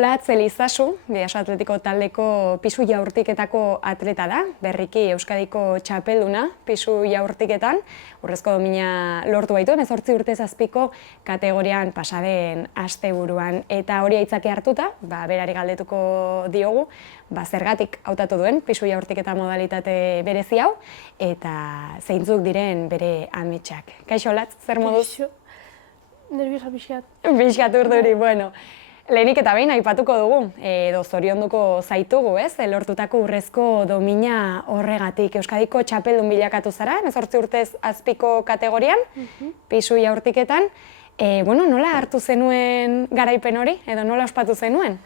Olatz Elizasu, Bidaso Atletiko taldeko pisu jaurtiketako atleta da, berriki Euskadiko txapelduna pisu jaurtiketan, urrezko domina lortu baitu, 18 urte zazpiko kategorian pasaden asteburuan. Eta hori aitzaki hartuta, berari galdetuko diogu, zergatik hautatu duen pisu jaurtiketa modalitate berezi hau, eta zeintzuk diren bere ametsak. Kaixo Olatz, zer moduz? Nerviosa pixkat. Pixkat urduri, bueno. Lehenik eta behin aipatuko dugu, edo zorionduko zaitugu, lortutako urrezko domina horregatik. Euskadiko txapeldun bilakatu zara, 18 urtez azpiko kategorian, pisu jaurtiketan. Nola hartu zenuen garaipen hori, edo nola ospatu zenuen?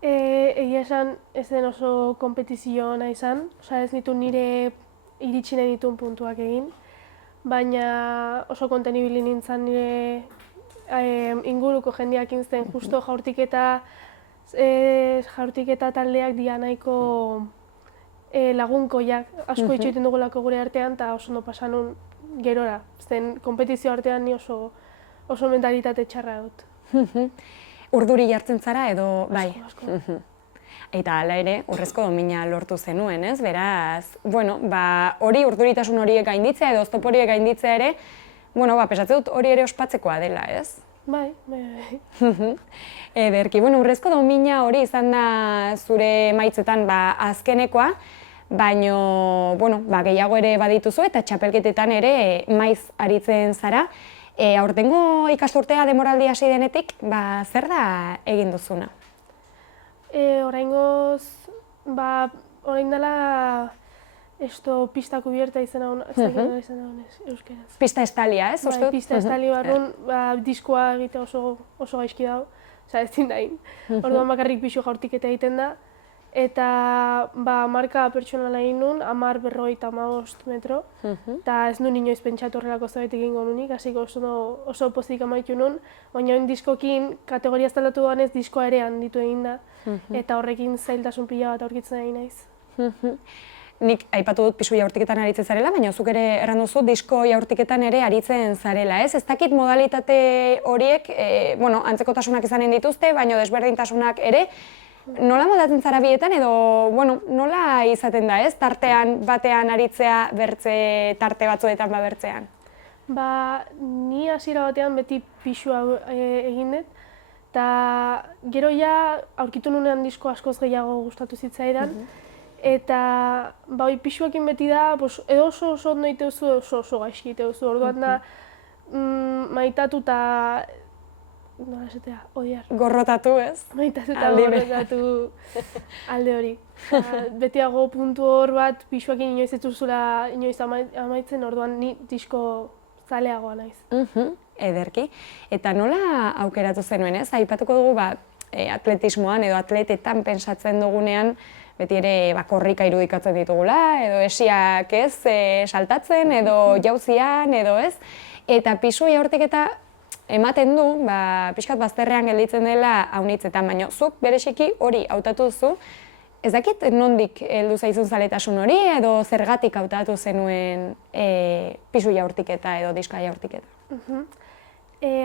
Egia esan, ez den oso kompetizio nahi izan, ez nitu nire iritsi nahi dituen puntuak egin, baina oso kontenibili nintzen nire inguruko jendeak intzen, justo jaurtiketa taldeak dia nahiko lagunkoiak, asko itxoiten dugulako gure artean, eta oso ondo pasanun gerora. Zen, kompetizio artean ni oso mentalitate txarra dut. Urduri jartzen zara edo bai? Asko. Eta hala ere, urrezko domina lortu zenuen, ez? Beraz, hori urduritasun horiek gainditzea edo oztopo horiek gainditzea ere, pesatzen dut hori ere ospatzekoa dela, ez? Bai. Ederki, urrezko domina hori izan da zure maitzetan azkenekoa, baino, gehiago ere badituzu eta txapelketetan ere maiz aritzen zara. Aurtengo ikasturtea demoraldi hasi denetik, zer da egin duzuna? Oraingoz, orain dela pista kubierta izena hona, ez dakit izena honez, euskeraz. Pista estalia, ez? Bai, pista estalia barrun, diskoa egitea oso gaizki dago, ez dindain. Orduan bakarrik pisu jaurtiketa egiten da, eta marka pertsonala egin nun, 10-55 metro, eta ez nun inoiz pentsatu horrelako zabait egingo nunik, hasiko oso pozik amaitu nun, baina oin diskokin kategoria estaldatu duanez diskoa ere handitu egin da, eta horrekin zailtasun pila bat aurkitzen egin naiz. Nik aipatu dut pisu jaurtiketan aritzen zarela, baina zuk ere erran duzu disko jaurtiketan ere aritzen zarela, ez? Ez dakit modalitate horiek, antzekotasunak izanen dituzte, baina desberdintasunak ere, nola moldatzen zara bietan edo, nola izaten da, ez? Tartean batean aritzea bertze tarte batzuetan bertzean? Ni hasiera batean beti pisua egin dut, eta gero ja aurkitu nunean disko askoz gehiago gustatu zitzaidan, eta pisuekin beti da, edo oso ondo egiteuzu, oso gaizki egiteuzu, orduan da maitatu eta, nola esatea, odiar. Gorrotatu, ez? Maitatu eta gorrotatu alde hori. Betiago puntu hor bat, pisuekin inoiz ez duzula inoiz amaitzen, orduan ni disko zaleagoa naiz. Ederki. Eta nola aukeratu zenuen, ez? Aipatuko dugu, atletismoan edo atletetan pentsatzen dugunean, beti ere korrika irudikatzen ditugula, edo esiak ez saltatzen, edo jauzian, edo ez. Eta pisu jaurtiketa ematen du, pixkat bazterrean gelditzen dela haunitzetan, baina zuk bereziki hori hautatu duzu. Ez dakit nondik heldu zaizun zaletasun hori, edo zergatik hautatu zenuen pisu jaurtiketa edo diska jaurtiketa?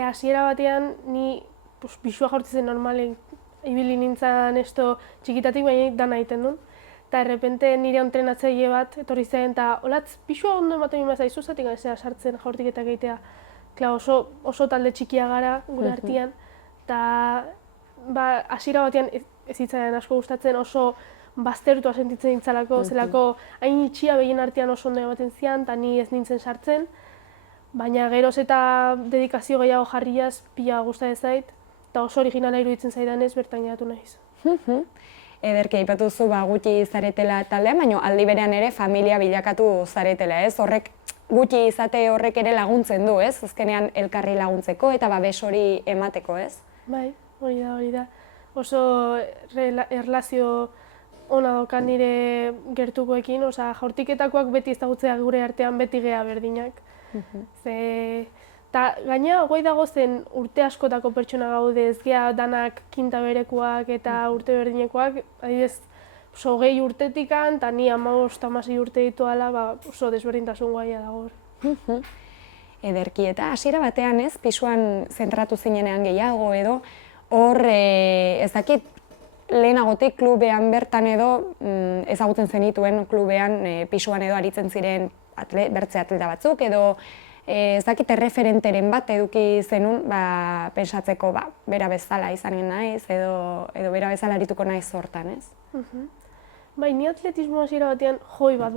Hasiera batean, ni pisua jaurtitzen normalen ibili nintzen txikitatik, baina dana egiten duen. Eta errepente nire entrenatzaile bat etorri zen, eta Olatz, pisua ondo ematen ima zaizu, zatik gaizea sartzen jaurtiketak egitea. Oso talde txikia gara gure artean, eta hasiera batean ez zitzaidan asko gustatzen, oso baztertua sentitzen nintzalako, zelako hain itxia behien artean oso ondo ematen zian, eta ni ez nintzen sartzen, baina geroz eta dedikazio gehiago jarriaz pila gusta ez zait, eta oso originala iruditzen zaidanez bertan geratu naiz. Ederki, aipatu duzu gutxi zaretela taldean, baina aldi berean ere familia bilakatu zaretela, ez? Horrek gutxi izate horrek ere laguntzen du, ez? Azkenean elkarri laguntzeko eta babes hori emateko, ez? Bai, hori da. Oso erlazio ona daukan nire gertukoekin, jaurtiketakoak beti ezagutzea gure artean beti gea berdinak. Eta gaina goi dago zen urte askotako pertsona gaude, ez gea danak kinta berekoak eta urte berdinekoak, adibidez, oso 20 urtetikan, eta ni 15-16 urte ditu ala, oso desberdintasun gaia dago. Ederki, eta hasiera batean ez, pisuan zentratu zinenean gehiago edo, hor ez dakit lehenagotik klubean bertan edo ezagutzen zenituen klubean pisuan edo aritzen ziren bertze atleta batzuk edo ez dakit erreferenteren bat eduki zenun pentsatzeko bera bezala izanen naiz edo bera bezala arituko naiz hortan, ez? Bai, ni atletismo hasiera batean joi bat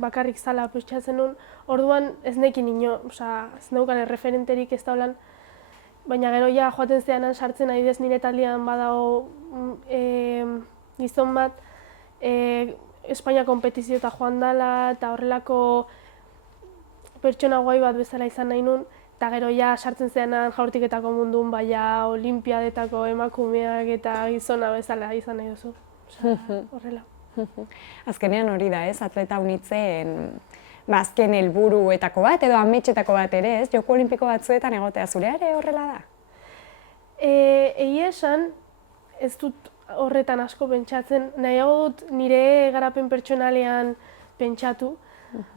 bakarrik zala pentsatzen nun, orduan ez nekin ez neukan erreferenterik ez da holan, baina gero ja joaten zeanan sartzen adibidez nire taldean badago gizon bat Espainia konpetizioeta joan dela eta horrelako pertsona guai bat bezala izan nahi nun, eta gero ja sartzen zeanan jaurtiketako mundun, baina olimpiadetako emakumeak eta gizona bezala izan nahi duzu. Horrela. Azkenean hori da, ez? Atleta unitzen azken helburuetako bat edo ametsetako bat ere, ez? Joko olimpiko batzuetan egotea zurea ere horrela da? Egia esan, ez dut horretan asko pentsatzen, nahiago dut nire garapen pertsonalean pentsatu.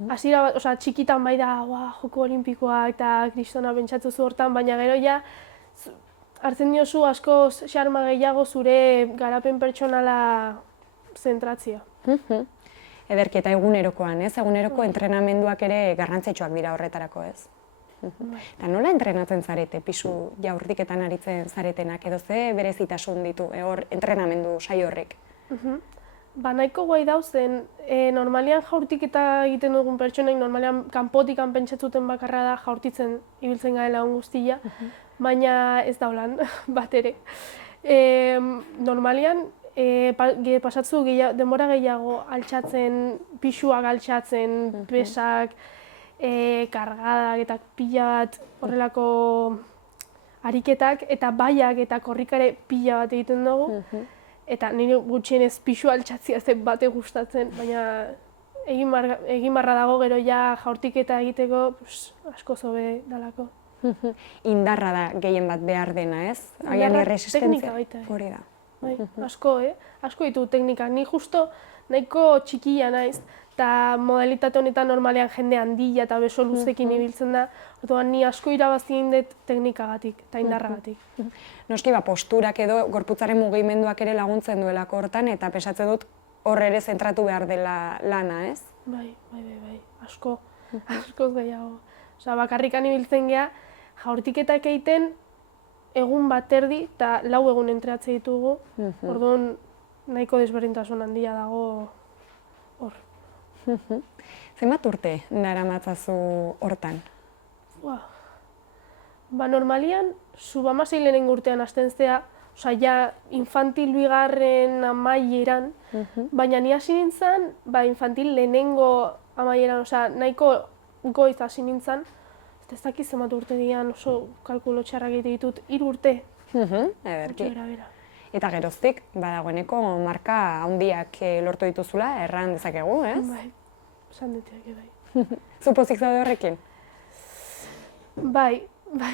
Hasiera bat, txikitan bai da, joko olimpikoa eta kristona pentsatu zu hortan, baina gero ja hartzen diozu asko xarma gehiago zure garapen pertsonala zentratzia. Ederki eta egunerokoan, ez? Eguneroko entrenamenduak ere garrantzitsuak dira horretarako, ez? Eta nola entrenatzen zarete, pisu jaurtiketan aritzen zaretenak, edo ze berezitasun ditu entrenamendu saio horrek? Nahiko guai dauzen, normalian jaurtiketa egiten dugun pertsonek, normalian kanpotikan pentsatzuten bakarra da jaurtitzen ibiltzen garela on guztia, baina ez da holan, bat ere. Normalian, pasatzu denbora gehiago altxatzen, pisuak altxatzen, pesak, kargadak eta pila bat horrelako ariketak eta baiak eta korrikare pila bat egiten dugu. Eta nire gutxienez pisu altxatzia zen bate gustatzen, baina egin barra dago gero ja jaurtiketa egiteko asko zobe dalako. Indarra da gehien bat behar dena, ez? Agian teknika baita. Hori da. Asko ditu teknikak. Ni justo nahiko txikia naiz, eta modalitate honetan normalean jende handia eta beso luzekin ibiltzen da, orduan ni asko irabazi egin dut teknikagatik eta indarragatik. Noski posturak edo gorputzaren mugimenduak ere laguntzen duelako hortan eta pentsatzen dut hor ere zentratu behar dela lana, ez? Bai, askoz gehiago. Bakarrikan ibiltzen gea, jaurtiketak egiten egun bat erdi eta 4 egun entrenatzen ditugu, orduan nahiko desberdintasun handia dago hor. Zenbat urte daramatzazu hortan? Normalian, sub-16 lehenengo urtean hasten zea, ja infantil 2. amaieran, baina ni hasi nintzen, infantil lehenengo amaieran, nahiko goiz hasi nintzen, ez dakit zenbat urte dian oso kalkulo txarrak egite ditut, 3 urte. Ederki. Eta geroztik, badagoeneko marka handiak lortu dituzula, erran dezakegu, ez? Bai, esan dutiak, bai. Zu pozik zaude horrekin? Bai,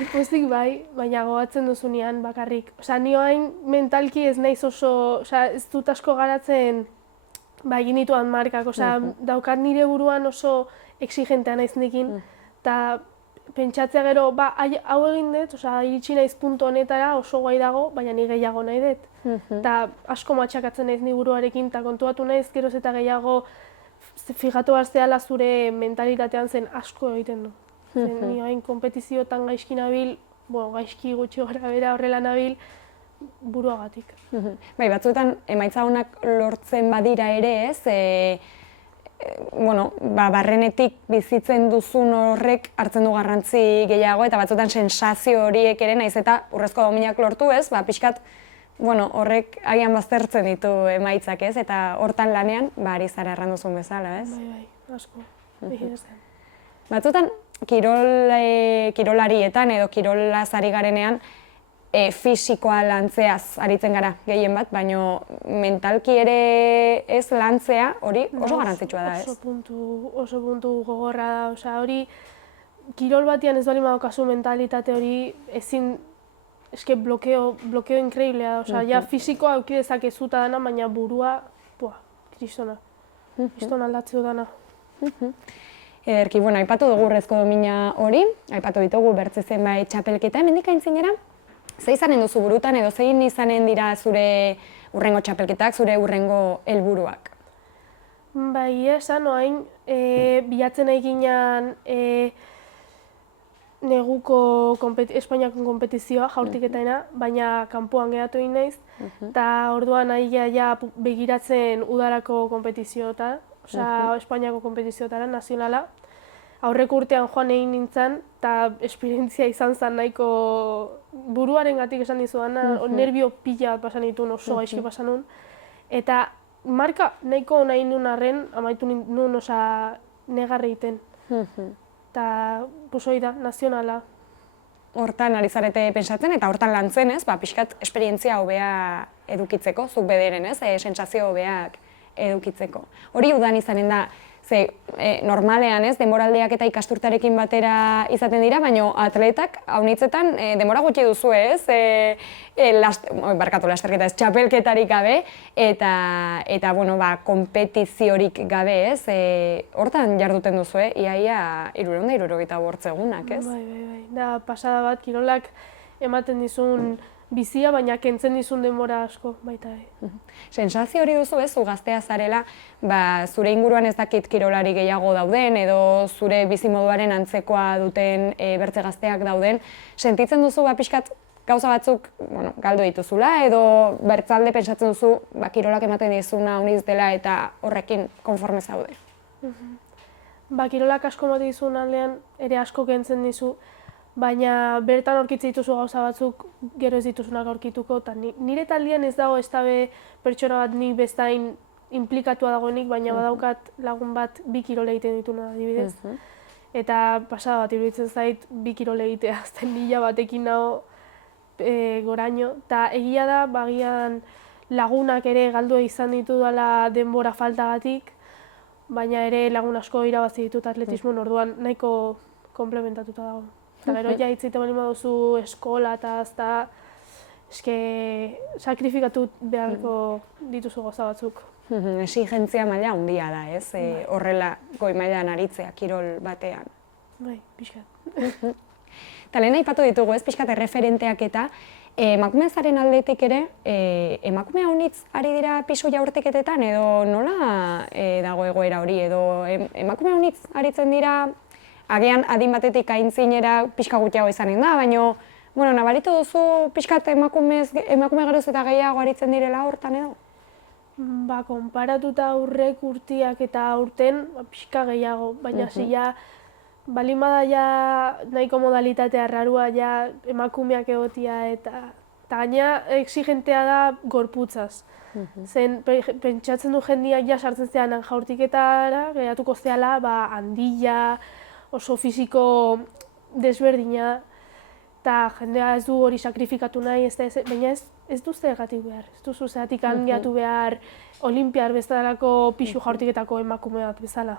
pozik bai, baina gogatzen duzunean bakarrik. Ni hain mentalki ez naiz oso, ez dut asko garatzen egin dituan markak, daukat nire buruan oso exigentea naiz nekin, eta pentsatzea gero, hau egin dut, iritsi naiz puntu honetara oso guai dago, baina ni gehiago nahi dut. Eta asko matxakatzen naiz ni buruarekin, eta kontuatu naiz geroz eta gehiago fijatu hartzeala zure mentalitatean zen asko egiten du. Ni hain konpetizioetan gaizki nabil, gaizki gutxi gora bera horrela nabil, buruagatik. Bai, batzuetan emaitza honak lortzen badira ere, ez? Barrenetik bizitzen duzun horrek hartzen du garrantzi gehiago eta batzuetan sensazio horiek ere naiz eta urrezko dominak lortu, ez? Pixkat, horrek agian baztertzen ditu emaitzak, ez? Eta hortan lanean, ari zara erran duzun bezala, ez? Bai, asko. Batzuetan, kirolarietan edo kirolaz ari garenean, fisikoa lantzeaz aritzen gara gehien bat, baina mentalki ere ez lantzea hori oso garrantzitsua da, ez? Oso puntu gogorra da, hori kirol batian ez bali madokazu mentalitate hori ezin eske blokeo inkreiblea da, ja fisikoa auki dezakezuta dana, baina burua, kristona aldatzeo dana. Ederki, aipatu dugu urrezko domina hori, aipatu ditugu bertze zenbait txapelketa, hemendik aintzin gara? Ze izanen duzu burutan edo zein izanen dira zure urrengo txapelketak, zure urrengo helburuak? Bai, esan, oain, bilatzen nahi ginen neguko Espainiako konpetizioa, jaurtiketaena, baina kanpoan geratu egin naiz, eta orduan nahi ja begiratzen udarako konpetizioetara, osea, Espainiako konpetizioetara, nazionala. Aurreko urtean joan egin nintzen, eta esperientzia izan zen nahiko buruarengatik esan dizudana, nervio pila bat pasan dituen, oso gaizki pasan nun. Eta marka nahiko nahi nun arren, amaitu nun negarre egiten. Eta, hori da, nazionala. Hortan ari zarete pentsatzen eta hortan lantzen, ez? Pixkat esperientzia hobea edukitzeko, zuk bederen, ez? Sentsazio hobeak edukitzeko. Hori udan izanen da, ze normalean, ez? Denboraldiak eta ikasturtarekin batera izaten dira, baina atletak haunitzetan denbora gutxi duzu, ez? Lasterketa ez, txapelketarik gabe eta konpetiziorik gabe, ez? Hortan jarduten duzu, iaia 365 egunak, ez? Bai. Da, pasada bat, kirolak ematen dizun bizia, baina kentzen dizun denbora asko, baita. Sensazio hori duzu, ez? Zu gaztea zarela, zure inguruan ez dakit kirolari gehiago dauden, edo zure bizimoduaren antzekoa duten bertze gazteak dauden, sentitzen duzu, pixkat, gauza batzuk galdu dituzula, edo bertzalde pentsatzen duzu, kirolak ematen dizuna uniz dela eta horrekin konforme zaude? Kirolak asko ematen dizun aldean, ere asko kentzen dizu, baina bertan aurkitzen dituzu gauza batzuk gero ez dituzunak aurkituko, eta nire taldean ez dago ez dabe pertsona bat nik bestain implikatua dagoenik, baina badaukat lagun bat 2 kirol egiten dituna adibidez. Eta pasada bat iruditzen zait 2 kirol egitea, azten nila batekin nago goraino. Eta egia da, bagian lagunak ere galdu izan ditu dela denbora faltagatik, baina ere lagun asko irabazi ditut atletismoan, orduan nahiko komplementatuta dago. Eta gero ja hitzeiten bali baduzu eskola eta sakrifikatu beharko dituzu gauza batzuk. Exigentzia maila handia da, ez? Horrela goi mailan aritzea kirol batean. Bai, pixkat. Eta lehen aipatu ditugu, ez? Pixkat erreferenteak eta emakumezaren aldetik ere, emakume haunitz ari dira pisu jaurtiketetan edo nola dago egoera hori edo emakume haunitz aritzen dira agian adin batetik aintzinera pixka gutxiago izanen da, baina nabaritu duzu pixkat emakume geroz eta gehiago aritzen direla hortan edo? Konparatuta aurrek urtiak eta aurten pixka gehiago, baina zila balin bada ja nahiko modalitatea rarua ja emakumeak egotia eta gaina exigentea da gorputzaz. Zen pentsatzen du jendiak ja sartzen zeanan jaurtiketara, geratuko zeala handila, oso fisiko desberdina, eta jendea ez du hori sakrifikatu nahi, baina ez du zergatik behar. Ez duzu zeratik handiatu behar olimpiar bezalako pisu jaurtiketako emakume bat bezala.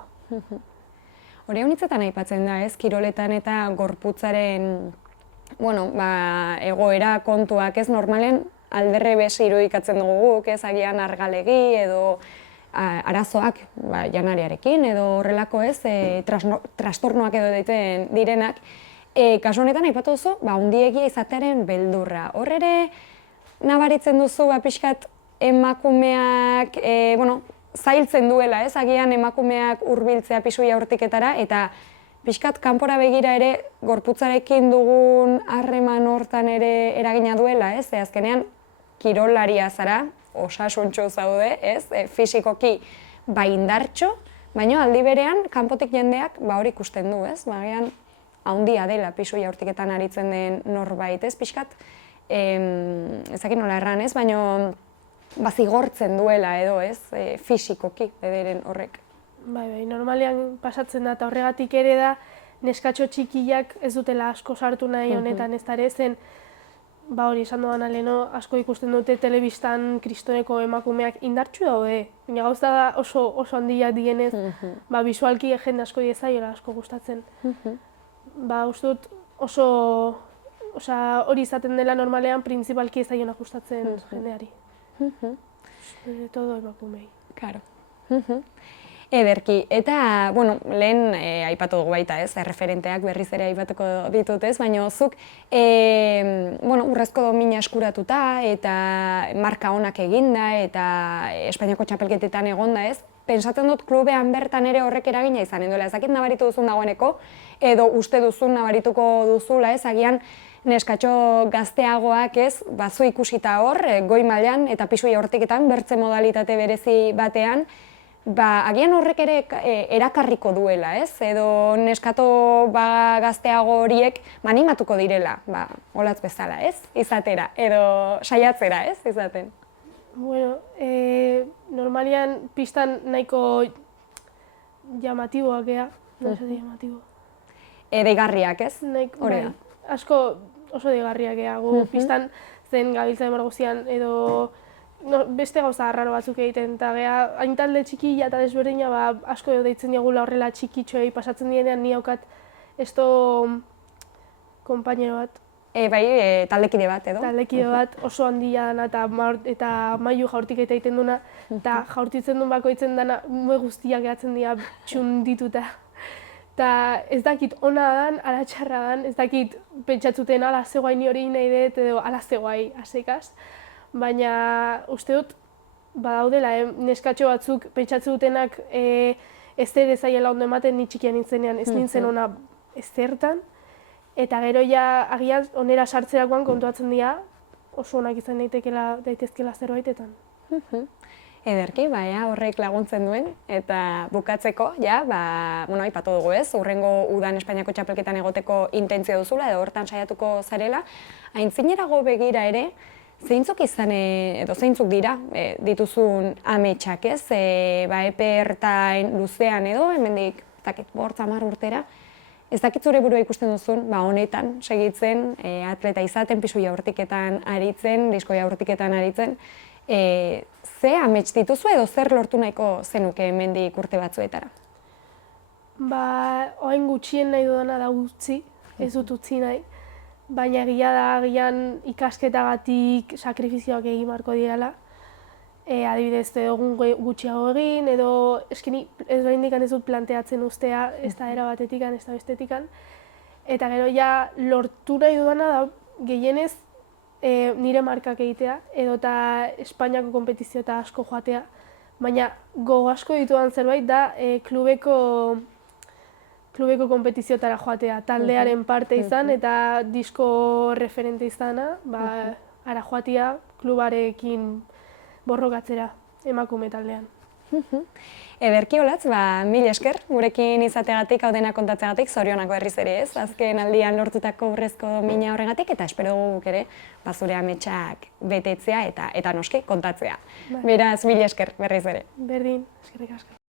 Hori honitzetan aipatzen da, ez? Kiroletan eta gorputzaren egoera kontuak, ez? Normalen alderre besi irudikatzen dugu guk, ez? Agian argalegi edo arazoak janariarekin edo horrelako ez, trastornoak edo direnak. Kasu honetan aipatu duzu, handiegia izatearen beldurra. Hor ere nabaritzen duzu pixkat emakumeak zailtzen duela, ez? Agian emakumeak hurbiltzea pisu jaurtiketara eta pixkat kanpora begira ere gorputzarekin dugun harreman hortan ere eragina duela, ez? Azkenean kirolaria zara, osasuntxo zaude, ez? Fisikoki indartxo, baina aldi berean kanpotik jendeak hori ikusten du, ez? Agian handia dela pisu jaurtiketan aritzen den norbait, ez? Pixkat, ezakit nola erran, ez? Baina zigortzen duela edo, ez? Fisikoki bederen horrek. Bai, normalean pasatzen da eta horregatik ere da neskatxo txikiak ez dutela asko sartu nahi honetan ez da ere zen hori esan dudan aleno, asko ikusten dute telebistan kristoneko emakumeak indartsu daude. Baina gauza da oso handiak dienez, bisualki jende asko diezaiola asko gustatzen. Uste dut oso hori izaten dela normalean printzipalki ez zaiona gustatzen jendeari. Todo emakumei. Claro. Ederki, eta, bueno, lehen aipatu dugu baita ez, referenteak berriz ere aipatuko ditut ez, baina zuk, bueno, urrezko domina eskuratuta eta marka onak eginda eta Espainiako txapelketetan egonda ez, pentsatzen dut klubean bertan ere horrek eragina izan duela, ez dakit nabaritu duzun dagoeneko, edo uste duzun nabarituko duzula ez, agian neskatxo gazteagoak ez, zu ikusita hor, goi mailan eta pisua hortiketan bertze modalitate berezi batean, agian horrek ere erakarriko duela, ez? Edo neskato gazteago horiek animatuko direla, olatz bezala, ez? Izatera, edo saiatzera, ez? Izaten. Bueno, normalian pistan nahiko llamatiboak ea, no sé llamatibo. Deigarriak, ez? Bai, asko oso deigarriak ea, gu pistan zen gabiltza demargozian edo beste gauza arraro batzuk egiten, eta hain talde txikila eta desberdina asko deitzen diagula horrela txikitxoei pasatzen dienean ni haukat esto konpainero bat. Bai, taldekide bat edo? Taldekide bat oso handia dana eta mailu jaurtiketa egiten duna, eta jaurtitzen duen bakoitzen dana mue guztiak gehatzen dira txundituta. Eta ez dakit ona dan, ala txarra dan, ez dakit pentsatzuten ala zegoai ni hori nahi dut edo ala zegoai asekaz. Baina uste dut, badaudela, neskatxo batzuk pentsatze dutenak ez ere zaiela ondo ematen ni txikian nintzenean, ez nintzen ona ezertan. Eta gero ja agian onera sartzerakoan kontuatzen dira oso onak izan daitezkela zerbaitetan. Ederki, horrek laguntzen duen, eta bukatzeko, aipatu dugu ez, hurrengo udan Espainiako txapelketan egoteko intentzio duzula, edo hortan saiatuko zarela, aintzinerago begira ere, zeintzuk izan, edo zeintzuk dira dituzun ametsak ez, epe ertain luzean edo, hemendik, bortz 10 urtera, ez dakit zure burua ikusten duzun, honetan segitzen, atleta izaten, pisu jaurtiketan aritzen, disko jaurtiketan aritzen, ze amets dituzu edo zer lortu nahiko zenuke hemendik urte batzuetara? Oain gutxien nahi dudana da utzi, ez dut utzi nahi. Baina egia da, agian ikasketagatik sakrifizioak egin marko direla. Adibidez, egun gutxiago egin, edo eskini ez behindikan ez dut planteatzen ustea, ez da era batetikan, ez da bestetikan. Eta gero ja lortu nahi dudana da gehienez nire markak egitea, edo eta Espainiako konpetizio eta asko joatea. Baina gogo asko ditudan zerbait da klubeko konpetiziotara joatea, taldearen parte izan eta disko referente izana, ara joatea klubarekin borrokatzera emakume taldean. Ederki olatz, mil esker, gurekin izateagatik, hau dena kontatzeagatik, zorionako berriz ere ez, azken aldian lortutako urrezko domina horregatik, eta espero guk ere, zure ametsak betetzea eta noski kontatzea. Beraz, mil esker berriz ere. Berdin, eskerrik asko.